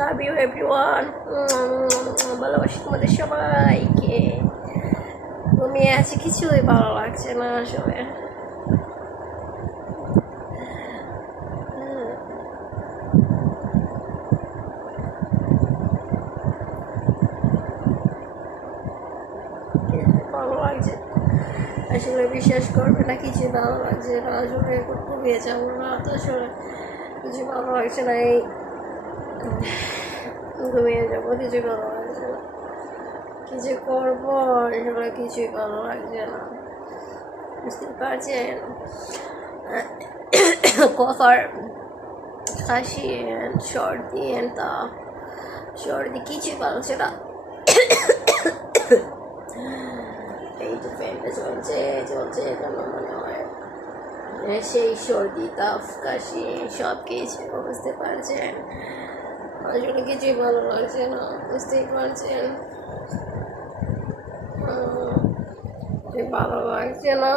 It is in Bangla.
Love you everyone. ভালোবাসি তোমাদের সবাইকে। ঘুমিয়ে আছি, কিছুই ভালো লাগছে না আসলে। ভালো লাগছে আসলে, বিশ্বাস করবে না, কিছু ভালো লাগছে না আসলে। ঘুমিয়ে যাবো না তো আসলে, কিছু ভালো লাগছে না। এই ঘুমিয়ে যাবো, কিছু ভালো লাগছে না। কিছু করবো আসলে, কিছুই ভালো লাগছে না, বুঝতে পারছেন? কফার, কাশি, সর্দি, তা সর্দি, কিছুই ভালো লাগছে না। এই তো ফ্যানটা চলছে চলছে, কেন মনে হয় সেই সর্দি, তাপ, কাশি সব কিছু, বুঝতে পারছেন? আসলে কিছুই ভালো লাগছে না, বুঝতেই পারছেন? ভালো লাগছে না।